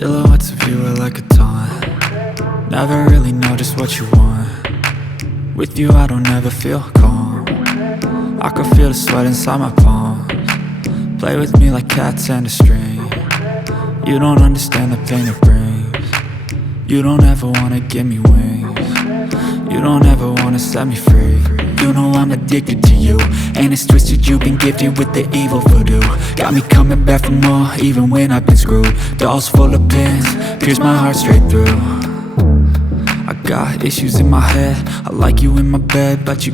Silhouettes of you are like a taunt. Never really know just what you want. With you I don't ever feel calm. I can feel the sweat inside my palms. Play with me like cats and a string. You don't understand the pain it brings. You don't ever wanna give me wings. You don't ever wanna set me free. You know I'm addicted to you, and it's twisted, you've been gifted with the evil voodoo. Got me coming back for more, even when I've been screwed. Dolls full of pins, pierce my heart straight through. I got issues in my head, I like you in my bed, but you